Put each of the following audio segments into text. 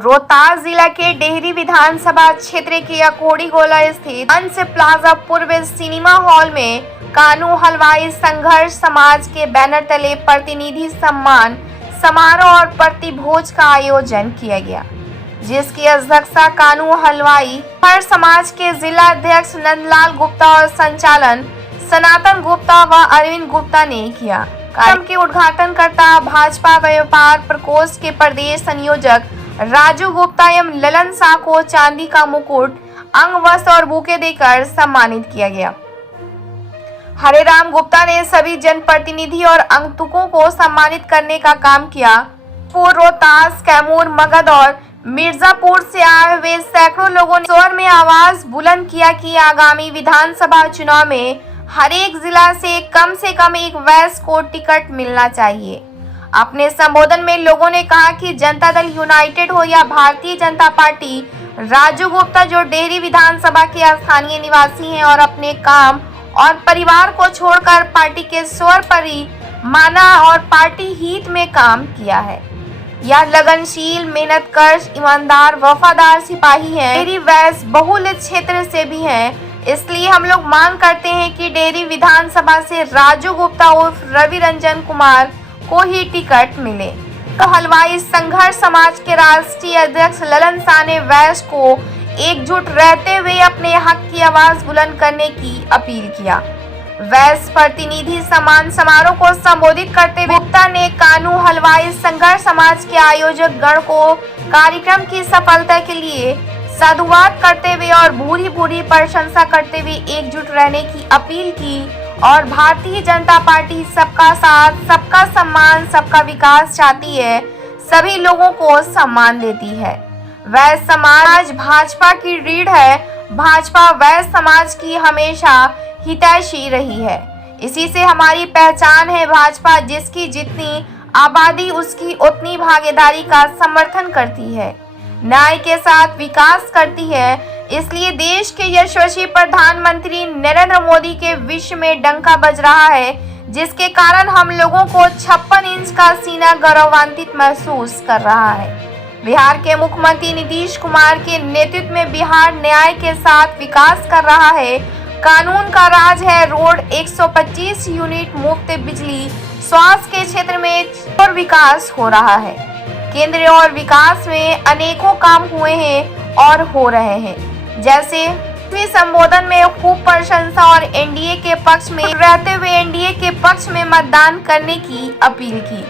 रोहतास जिला के डेहरी विधानसभा क्षेत्र के अकोड़ी गोला स्थित हंस प्लाजा पूर्व सिनेमा हॉल में कानू हलवाई संघर्ष समाज के बैनर तले प्रतिनिधि सम्मान समारोह और प्रतिभोज का आयोजन किया गया, जिसकी अध्यक्षता कानू हलवाई संघर्ष समाज के जिला अध्यक्ष नंदलाल गुप्ता और संचालन सनातन गुप्ता व अरविंद गुप्ता ने किया। कार्यक्रम के उद्घाटन करता भाजपा व्यापार प्रकोष्ठ के प्रदेश संयोजक राजू गुप्ता एवं ललन शाह को चांदी का मुकुट, अंग वस्त्र और बुके देकर सम्मानित किया गया। हरेराम गुप्ता ने सभी जनप्रतिनिधि और आगंतुकों को सम्मानित करने का काम किया। रोहतास, कैमूर, मगध और मिर्जापुर से आए हुए सैकड़ों लोगों ने स्वर में आवाज बुलंद किया कि आगामी विधानसभा चुनाव में हर एक जिला से कम एक वैश्य को टिकट मिलना चाहिए। अपने संबोधन में लोगों ने कहा कि जनता दल यूनाइटेड हो या भारतीय जनता पार्टी, राजू गुप्ता जो डेहरी विधानसभा के स्थानीय निवासी हैं और अपने काम और परिवार को छोड़कर पार्टी के स्वर पर ही माना और पार्टी हित में काम किया है। यह लगनशील, मेहनतकश, ईमानदार, वफादार सिपाही हैं। डेहरी वैश्य बहुल क्षेत्र से भी हैं, इसलिए हम लोग मांग करते हैं कि डेहरी विधानसभा से राजू गुप्ता उर्फ रवि रंजन कुमार को ही टिकट मिले। तो हलवाई संघर्ष समाज के राष्ट्रीय अध्यक्ष ललन शाह ने वैश्य को एकजुट रहते हुए अपने हक की आवाज बुलंद करने की अपील किया। वैश्य प्रतिनिधि सम्मान समारोह को संबोधित करते हुए गुप्ता ने कानू हलवाई संघर्ष समाज के आयोजक गण को कार्यक्रम की सफलता के लिए साधुवाद करते हुए और भूरी प्रशंसा करते हुए एकजुट रहने की अपील की और भारतीय जनता पार्टी सबका साथ, सबका सम्मान, सबका विकास चाहती है, सभी लोगों को सम्मान देती है। वैश्य समाज भाजपा की रीढ़ है। भाजपा वैश्य समाज की हमेशा हितैषी रही है। इसी से हमारी पहचान है। भाजपा जिसकी जितनी आबादी उसकी उतनी भागीदारी का समर्थन करती है, न्याय के साथ विकास करती है। इसलिए देश के यशस्वी प्रधानमंत्री नरेंद्र मोदी के विश्व में डंका बज रहा है, जिसके कारण हम लोगों को 56 इंच का सीना गौरवान्वित महसूस कर रहा है। बिहार के मुख्यमंत्री नीतीश कुमार के नेतृत्व में बिहार न्याय के साथ विकास कर रहा है। कानून का राज है। रोड 125 यूनिट मुफ्त बिजली, स्वास्थ्य के क्षेत्र में और विकास हो रहा है। केंद्र और विकास में अनेकों काम हुए हैं और हो रहे हैं। जैसे संबोधन में खूब प्रशंसा और एनडीए के पक्ष में रहते हुए एनडीए के पक्ष में मतदान करने की अपील की,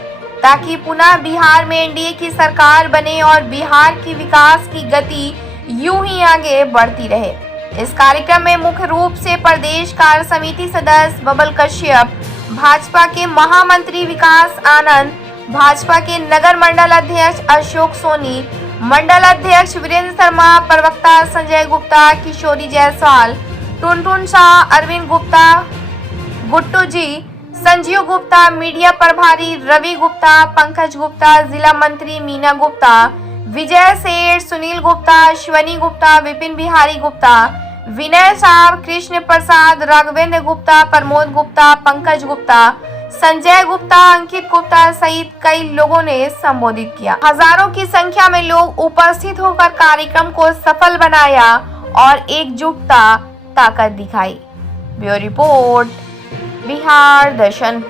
ताकि पुनः बिहार में एनडीए की सरकार बने और बिहार की विकास की गति यूं ही आगे बढ़ती रहे। इस कार्यक्रम में मुख्य रूप से प्रदेश कार्य समिति सदस्य बबल कश्यप, भाजपा के महामंत्री विकास आनंद, भाजपा के नगर मंडल अध्यक्ष अशोक सोनी, मंडल अध्यक्ष वीरेंद्र शर्मा, प्रवक्ता संजय गुप्ता, किशोरी जायसवाल, टुनटुन शाह, अरविंद गुप्ता, गुट्टू जी, संजीव गुप्ता, मीडिया प्रभारी रवि गुप्ता, पंकज गुप्ता, जिला मंत्री मीना गुप्ता, विजय सेठ, सुनील गुप्ता, अश्वनी गुप्ता, विपिन बिहारी गुप्ता, विनय साहब, कृष्ण प्रसाद, राघवेंद्र गुप्ता, प्रमोद गुप्ता, पंकज गुप्ता, संजय गुप्ता, अंकित गुप्ता सहित कई लोगों ने संबोधित किया। हजारों की संख्या में लोग उपस्थित होकर कार्यक्रम को सफल बनाया और एकजुटता ताकत दिखाई। ब्यूरो रिपोर्ट, बिहार दर्शन।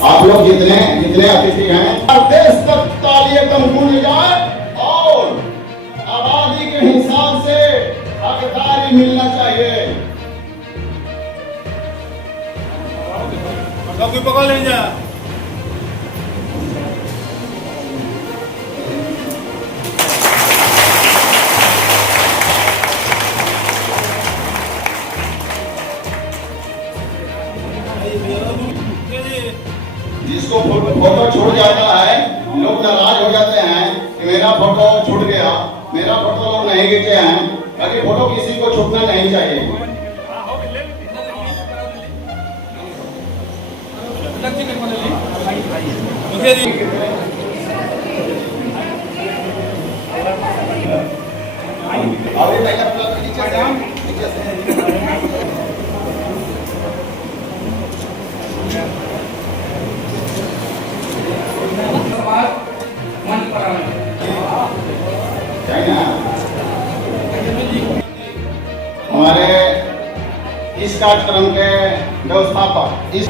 आप लोग जितने अतिथि हैं, देश तक तालियां कम गूंज जाए और आबादी के हिसाब से हकदारी मिलना चाहिए। पकड़ ले जा। जिसको फोटो छूट जाता है, लोग नाराज हो जाते हैं कि मेरा फोटो छूट गया, मेरा फोटो लोग नहीं खींचे हैं। बाकी फोटो किसी को छूटना नहीं चाहिए। हमारे इस कार्यक्रम के व्यवस्थापक इस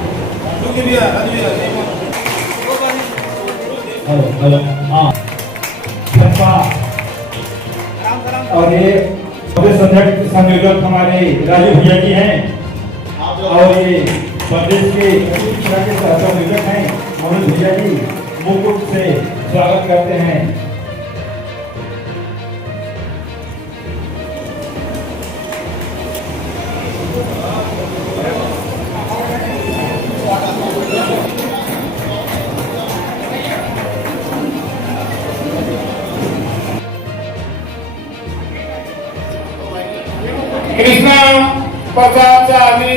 हेलो हाँ और ये संयोजक हमारे राजू भैया जी हैं आप और ये प्रदेश के संयोजक हैं मनोज भैया जी मुकुट से स्वागत करते हैं। कृष्णा प्रसाद चांदी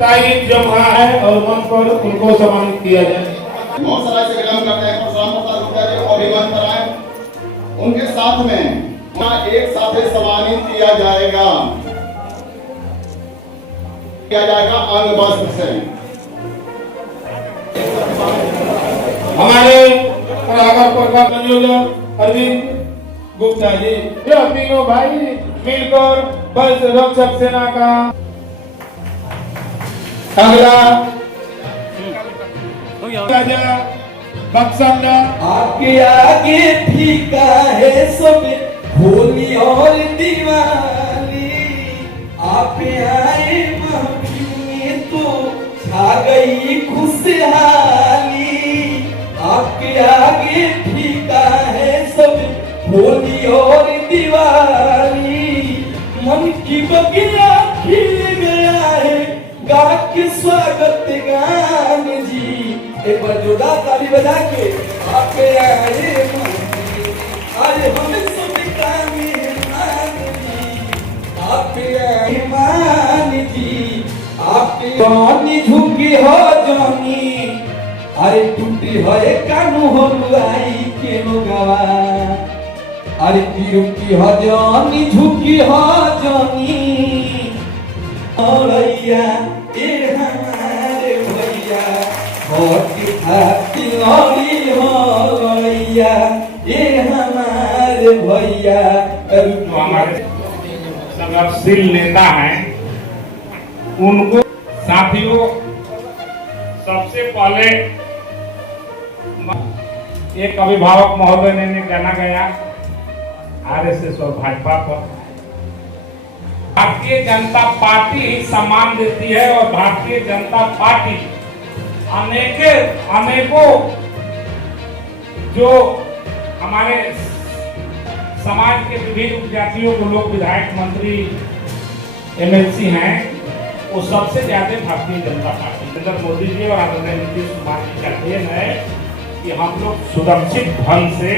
ताई जमुआ है और मंच पर उनको सम्मानित किया जाए। बहुत सारा से विलंब करते हैं परशुराम प्रसाद गुप्ता जी को अभिमान कराएं। उनके साथ में एक साथ सम्मानित किया जाएगा अंग वस्त्र से। हमारे परागर प्रखंड संयोजक अरविंद गुप्ता जी ये तीनों भाई मिलकर बल रक्षक सेना का अगला राजा बक्संडा आपके आगे फीका है सब होली और दिवाली। आप आए महफिल में तो छा गई खुशहाली। आपके आगे फीका है सब होली और दिवाली। मन की बगिया खिल गया है गा के स्वागत गान जी। एक बार जोरदार ताली बजा के आपके आए आज हम सब कामे मान जी। आपके आए मान जी आपके जानी झुकी हो जानी अरे टूटी हो कानू हो लुआई के गवा। अरे तिरुकी हो जानी झुकी हो जानी औरैया ए हमारे भैया होती खाती लड़ी हो गैया ये हमारे भैया। जो हमारे संघर्षशील नेता हैं उनको साथियों सबसे पहले एक अभिभावक महोदय ने कहना गया आरएसएस और भाजपा पर भारतीय जनता पार्टी ही सम्मान देती है और भारतीय जनता पार्टी अनेकों जो हमारे समाज के विभिन्न उपजातियों को लोग विधायक मंत्री एमएलसी हैं वो सबसे ज्यादा भारतीय जनता पार्टी नरेंद्र मोदी जी और आदरणीय नीतीश कुमार जी का देन है कि हम लोग सुरक्षित ढंग से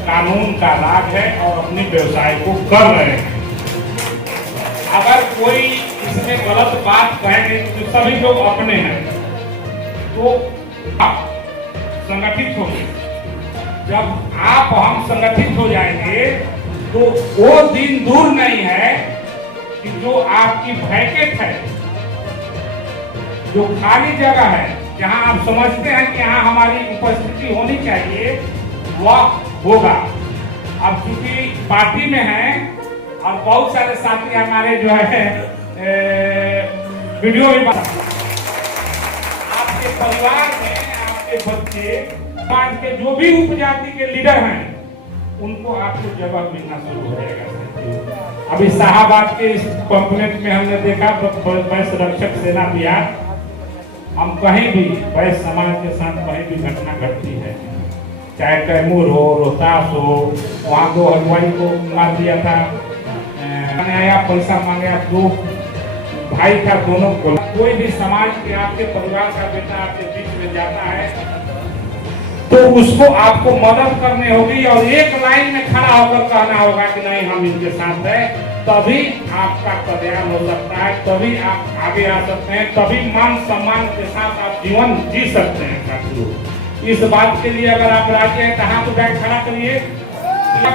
कानून का राज है और अपने व्यवसाय को कर रहे हैं। अगर कोई इसमें गलत बात कहेंगे तो सभी लोग अपने हैं तो आप संगठित होंगे। जब आप हम संगठित हो जाएंगे तो वो दिन दूर नहीं है कि जो आपकी वैकेट है जो खाली जगह है जहां आप समझते हैं कि यहाँ हमारी उपस्थिति होनी चाहिए वह होगा। अब चूंकि पार्टी में है और बहुत सारे साथी हमारे जो है वीडियो भी आपके परिवार में आपके बच्चे समाज के जो भी उपजाति के लीडर हैं उनको आपको जवाब मिलना शुरू हो जाएगा। अभी शाहबाद के इस पंपलेट में हमने देखा वैश्य रक्षक सेना बिहार हम कहीं भी वैश्य समाज के साथ कहीं भी घटना घटती है चाहे कैमूर हो रोहतास हो वहाँ 2 हलवाई को मार दिया था आया पैसा मांगा 2 भाई था दोनों को। कोई भी समाज के आपके परिवार का बेटा आपके बीच में जाता है तो उसको आपको मदद करनी होगी और एक लाइन में खड़ा होकर कहना होगा कि नहीं हम इनके साथ हैं तभी आपका कल्याण हो सकता है, तभी आप आगे आ सकते हैं, तभी मान सम्मान के साथ आप जीवन जी सकते हैं साथियों। इस बात के लिए अगर आप राजी हैं तो हाथ उठा के खड़ा करिए।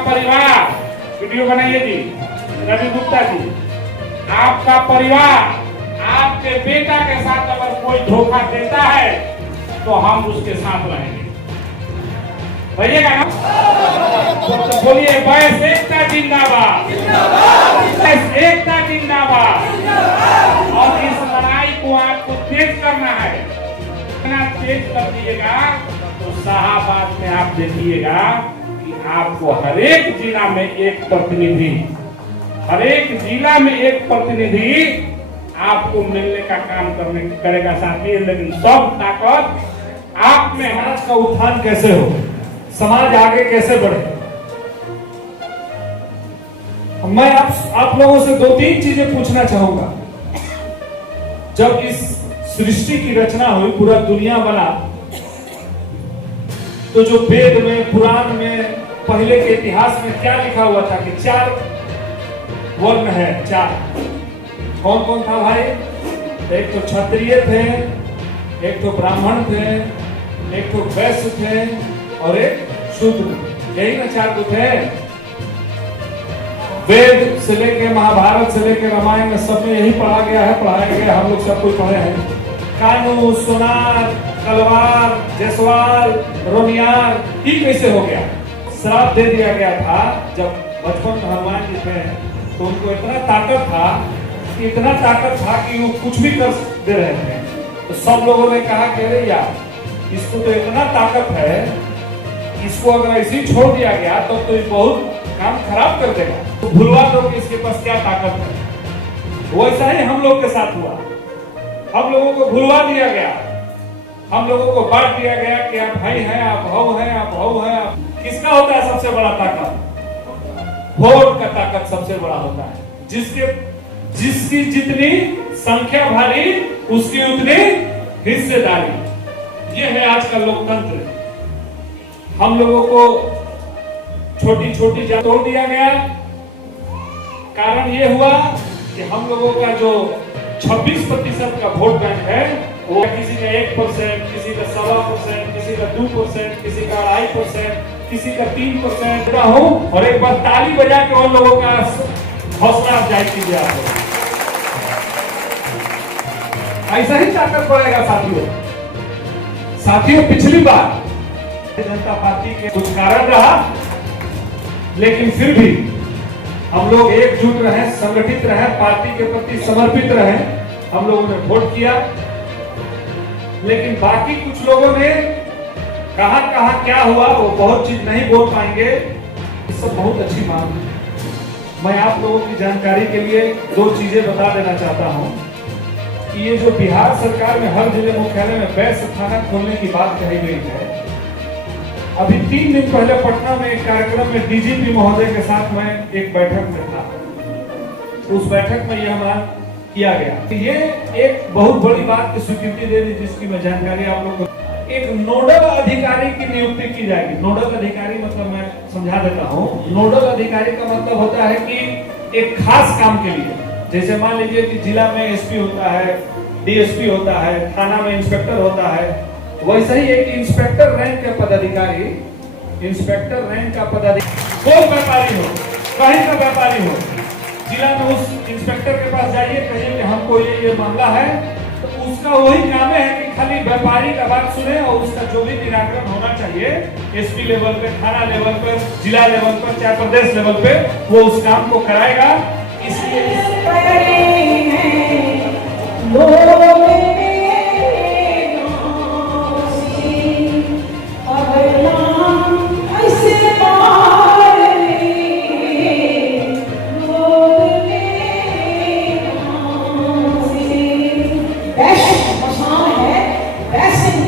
परिवार वीडियो बनाइए जी, रवि गुप्ता जी, आपका परिवार आपके बेटा के साथ अगर कोई धोखा देता है तो हम उसके साथ रहेंगे, भैया ना? तो बोलिए वैस एकता जिंदाबाद, वैस एकता जिंदाबाद। और इस लड़ाई को आपको तेज करना है, इतना तेज कर दिएगा तो शाहाबाद में आप देखिएगा कि आपको हर एक जिला में एक प्रतिनिधि, हर एक जिला में एक प्रतिनिधि आपको मिलने का काम करेगा साथी। लेकिन सब ताकत आप में। समाज का उत्थान कैसे हो, समाज आगे कैसे बढ़े, मैं आप लोगों से 2-3 चीजें पूछना चाहूंगा। जब इस सृष्टि की रचना हुई, पूरा दुनिया बना, तो जो वेद में, पुराण में, पहले के इतिहास में क्या लिखा हुआ था कि 4 वर्ण है, 4। कौन कौन था भाई? एक तो क्षत्रिय थे, एक तो ब्राह्मण थे, एक तो वैश्य थे और एक शूद्र। यही ना 4 को थे। वेद से लेके महाभारत से लेके रामायण में सब में यही पढ़ा गया है, पढ़ाया गया, हम लोग सब कुछ पढ़े हैं। कानू, सोनार, तलवार, जयसवाल, रोनियार, ये कैसे हो गया? श्राप दे दिया गया था जब बचपन में हनुमान जी थे, तो उनको इतना ताकत था कि वो कुछ भी कर दे रहे थे। तो सब लोगों ने कहा कि अरे यार, इसको तो इतना ताकत है, इसको अगर ऐसे ही छोड़ दिया गया तो ये बहुत काम खराब कर देगा, तो भुलवा दो कि इसके पास क्या ताकत है। वैसा ही हम लोग के साथ हुआ, हम लोगों को भुलवा दिया गया, हम लोगों को बांट दिया गया कि आप भाई हैं, आप भाव हैं, आप भाव हैं। किसका होता है सबसे बड़ा ताकत? वोट का ताकत सबसे बड़ा होता है। जिसकी जितनी संख्या भारी, उसकी उतनी हिस्सेदारी। ये है आज का लोकतंत्र। हम लोगों को छोटी छोटी जात तोड़ दिया गया। कारण ये हुआ कि हम लोगों का जो 26% का वोट बैंक है, वो किसी का 1%, किसी का 1.25%, किसी का 2%, किसी का 2.5%, किसी का 3% हो। और एक बार ताली बजा के उन लोगों का हौसला अफजाई कीजिए। आप ऐसा ही ताकत पड़ेगा साथियों। पिछली बार जनता पार्टी के कुछ कारण रहा, लेकिन फिर भी हम लोग एकजुट रहे, संगठित रहे, पार्टी के प्रति समर्पित रहे। हम लोगों ने वोट किया, लेकिन बाकी कुछ लोगों ने कहां क्या हुआ वो बहुत चीज नहीं बोल पाएंगे। ये सब बहुत अच्छी बात है। मैं आप लोगों की जानकारी के लिए 2 चीजें बता देना चाहता हूं कि ये जो बिहार सरकार में हर जिले मुख्यालय में वैश्य थाना खोलने की बात कही गई है, अभी 3 दिन पहले पटना में एक कार्यक्रम में डीजीपी महोदय के साथ मैं एक बैठक में था। उस बैठक में यह ऐलान किया गया। ये एक बहुत बड़ी बात की स्वीकृति दे दी, जिसकी मैं जानकारी आप लोगों को। एक नोडल अधिकारी की नियुक्ति की जाएगी। नोडल अधिकारी मतलब मैं समझा देता हूँ। नोडल अधिकारी का मतलब होता है कि एक खास काम के लिए, जैसे मान लीजिए कि जिला में एसपी होता है, डीएसपी होता है, थाना में इंस्पेक्टर होता है, वैसे ही एक इंस्पेक्टर रैंक का पदाधिकारी, कोई व्यापारी हो, कहीं का व्यापारी हो, जिला में उस इंस्पेक्टर के पास जाइए, कहिए कि हमको ये मामला है, तो उसका वही काम है कि खाली व्यापारी का बात सुने और उसका जो भी निराकरण होना चाहिए एसपी लेवल पे, थाना लेवल पर, जिला लेवल पर, चाहे प्रदेश लेवल पे, वो उस काम को कराएगा। इसलिए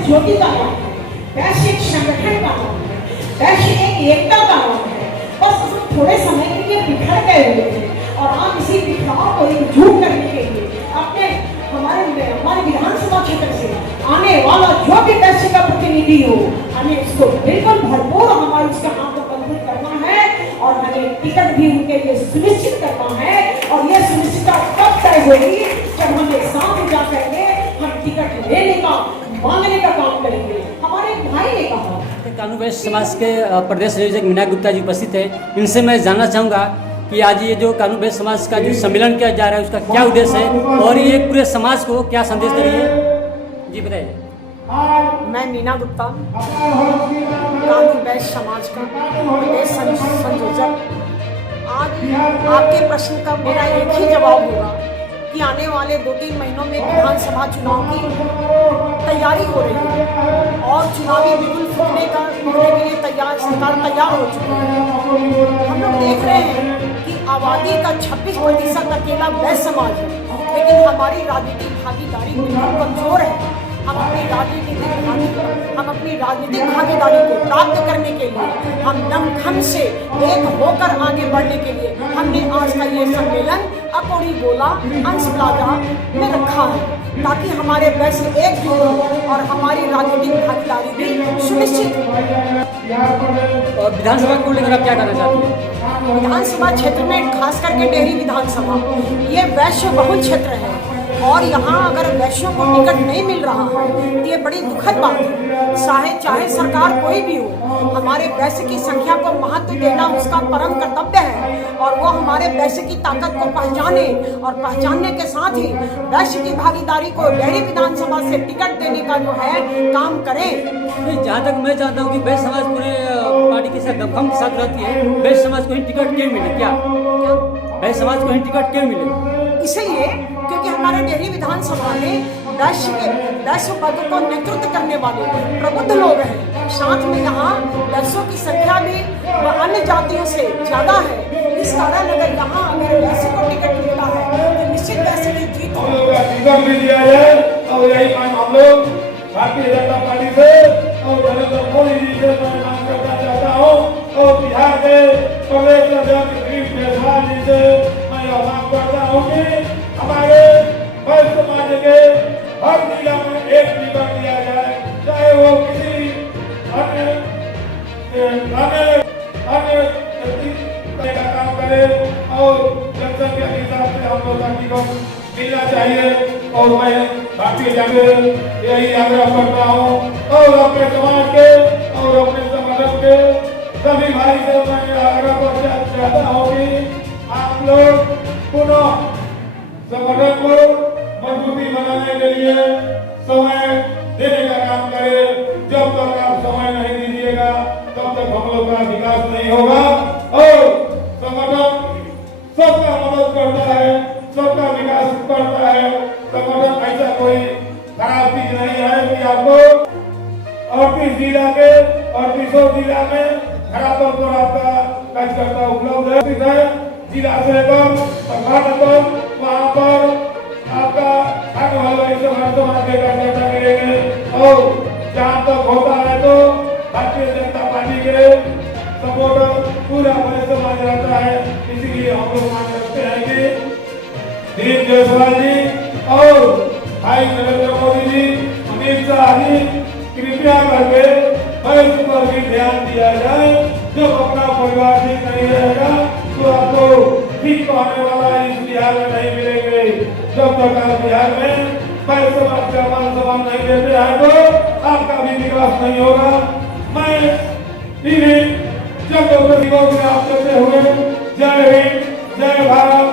ज्योति का नाम है, वैश्य एक संगठन का नाम है, वैश्य एक एकता का नाम है। बस हम थोड़े समय के लिए बिखर गए हुए थे और हम इसी बिखराव को एकजुट करने के लिए हमारे विधानसभा क्षेत्र से आने वाला जो भी वैश्य का प्रतिनिधि हो, हमें उसको बिल्कुल भरपूर हमारे उसका नाम को कंप्लीट करना है और हमें टिकट भी उनके लिए सुनिश्चित करना है। सुनिश्चितता तब तय होगी जब हम एक साथ जा करके हम टिकट लेने का मांगने का काम करेंगे। हमारे एक भाई ने कहा, कानू वैश्य समाज के प्रदेश संयोजक मीना गुप्ता जी उपस्थित है। इनसे मैं जानना चाहूँगा कि आज ये जो कानू वैश्य समाज का जो सम्मेलन किया जा रहा है उसका क्या उद्देश्य है और ये पूरे समाज को क्या संदेश दे रही है, जी बताइए। मैं मीना गुप्ता, कानू वैश्य समाज का प्रदेश संयोजक। आज आपके प्रश्न का मेरा एक ही जवाब होगा कि आने वाले 2-3 महीनों में विधानसभा चुनाव की तैयारी हो रही है और चुनावी बिगुल फूकने के लिए सरकार तैयार हो चुकी है। हम लोग देख रहे हैं कि आबादी का 26% अकेला वैश्य समाज है, लेकिन हमारी राजनीतिक भागीदारी बिल्कुल कमजोर है। हम अपनी राजनीतिक भागीदारी को प्राप्त करने के लिए हम दमखम से एक होकर आगे बढ़ने के लिए हमने आज का ये सम्मेलन अकोड़ी गोला अंश प्लाजा में रखा है, ताकि हमारे वैश्य एकजुट हो और हमारी राजनीतिक भागीदारी भी सुनिश्चित हो। और विधानसभा को लेकर आप क्या कहना चाहते हैं? विधानसभा क्षेत्र में खास करके डेहरी विधानसभा ये वैश्य बहुल क्षेत्र है और यहाँ अगर वैश्यों को टिकट नहीं मिल रहा है तो ये बड़ी दुखद बात है। चाहे सरकार कोई भी हो, हमारे वैश्य की संख्या को महत्व देना उसका परम कर्तव्य है और वो हमारे वैश्य की ताकत को पहचाने और पहचानने के साथ ही वैश्य की भागीदारी को डेहरी विधानसभा से टिकट देने का जो है काम करें। जहाँ तक मैं जानता हूँ कि वैश्य समाज पूरे पार्टी के साथ दमखम के साथ रहती है, वैश्य समाज को ही टिकट क्यों मिले? क्या वैश्य समाज को ही टिकट क्यों मिले? इसलिए क्योंकि हमारे डेहरी विधानसभा में वैश्य वर्ग को नेतृत्व करने वाले प्रबुद्ध लोग हैं। साथ में यहाँ वैश्यों की संख्या भी अन्य जातियों से ज्यादा है। इस कारण अगर यहाँ अगर वैश्य को टिकट मिलता है तो निश्चित वैश्य की जीत हम लोग का टिकट भी दिया जाए और यही मांग हम लोग भारतीय जनता पार्टी से और नरेंद्र मोदी जी से मैं मांग करना चाहता हूँ और बिहार के प्रदेश अध्यक्ष दिलीप जायसवाल जी से मैं यह मांग करता हूँ कि हमारे वैश्य समाज के हर जिला में एक टिकट दिया जाए, चाहे वो किसी अन्य का काम करे और जनसंख्या के हिसाब से हम लोग का टिकट मिलना चाहिए। और मैं भारतीय जनता यही आग्रह करता हूँ और अपने समाज के और अपने संगठन के सभी भाई से मैं आग्रह करना चाहता हूँ कि आप लोग पुनः संगठन को मजबूती बनाने के लिए समय देने का काम करें। जब तक आप समय नहीं दीजिएगा तब तक हम लोग का विकास नहीं होगा और संगठन सबका मदद करता है, सबका विकास करता है। संगठन ऐसा कोई खराब चीज नहीं है कि आपको 38 जिला के 38 जिला में खराब पर आपका कार्यकर्ता उपलब्ध है। जिला से कम प्रखंड कम वहाँ पर आपका हर हलवाई समाज के कार्यकर्ता मिलेंगे और जहाँ तक होता है तो भारतीय जनता पार्टी के सपोर्टर पूरा बड़े समाज रहता है। इसीलिए हम लोग मांग रखते हैं कि दिलीप जायसवाल जी और भाई नरेंद्र मोदी जी, अमित शाह जी कृपया करके वैश्य पर भी ध्यान दिया जाए। जब अपना परिवार ठीक नहीं रहेगा तो आपको ठीक पाने वाला इस बिहार में नहीं मिलेंगे। जब तक आप बिहार में वैश्य समाज का मान सम्मान नहीं देते हैं तो आपका भी विकास नहीं होगा। मैं जब में आप करते हुए जय हिंद, जय भारत,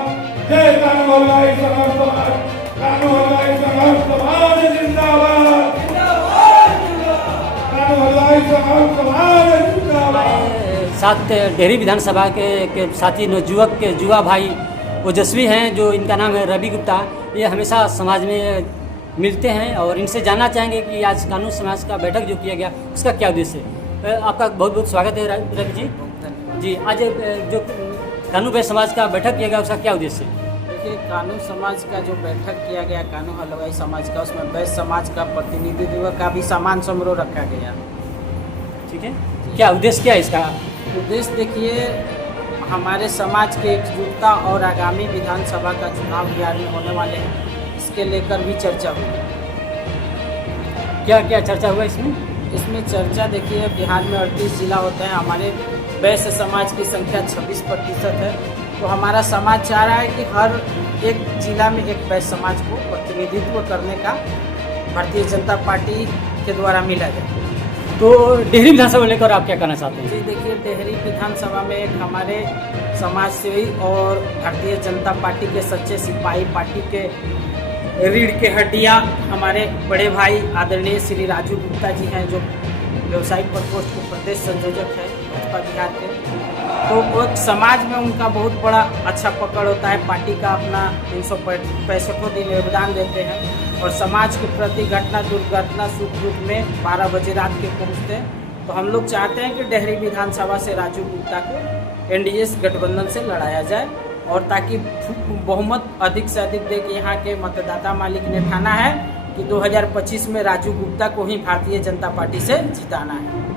जय कानू हलवाई संघर्ष समाज, कानू हलवाई संघर्ष समाज जिंदाबाद, कानू हलवाई संघर्ष समाज जिंदाबाद। साथ डेहरी विधानसभा के साथी युवा भाई ओजस्वी हैं, जो इनका नाम है रवि गुप्ता। ये हमेशा समाज में मिलते हैं और इनसे जानना चाहेंगे कि आज कानू समाज का बैठक जो किया गया उसका क्या उद्देश्य है। आपका बहुत बहुत स्वागत है रवि जी। जी, आज जो कानू वैश्य समाज का बैठक किया गया उसका क्या उद्देश्य है? देखिए, कानू समाज का जो बैठक किया गया कानू हलवाई समाज का, उसमें वैश्य समाज का प्रतिनिधित्व का भी सामान समारोह रखा गया। ठीक है, क्या उद्देश्य क्या है इसका? उद्देश्य देखिए, हमारे समाज की एकजुटता और आगामी विधानसभा का चुनाव बिहार में होने वाले हैं, इसके लेकर भी चर्चा हुई। क्या क्या चर्चा हुआ इसमें? इसमें चर्चा देखिए, बिहार में 38 जिला होते हैं, हमारे वैश्य समाज की संख्या 26% है। तो हमारा समाज चाह रहा है कि हर एक जिला में एक वैश्य समाज को प्रतिनिधित्व करने का भारतीय जनता पार्टी के द्वारा मिला जाए। तो डेहरी विधानसभा लेकर आप क्या कहना चाहते हैं? जी देखिए, डेहरी विधानसभा में एक हमारे समाज सेवी और भारतीय जनता पार्टी के सच्चे सिपाही, पार्टी के रीढ़ के हड्डियाँ हमारे बड़े भाई आदरणीय श्री राजू गुप्ता जी हैं, जो व्यवसायिक प्रकोष्ठ के प्रदेश संयोजक है भाजपा बिहार के। तो वो समाज में उनका बहुत बड़ा अच्छा पकड़ होता है, पार्टी का अपना 365 दिन योगदान देते हैं और समाज के प्रति घटना दुर्घटना सुख दुख में 12 बजे रात के पहुँचते हैं। तो हम लोग चाहते हैं कि डेहरी विधानसभा से राजू गुप्ता को एनडीए गठबंधन से लड़ाया जाए और ताकि बहुमत अधिक से अधिक दे के यहाँ के मतदाता मालिक ने ठाना है कि 2025 में राजू गुप्ता को ही भारतीय जनता पार्टी से जिताना है।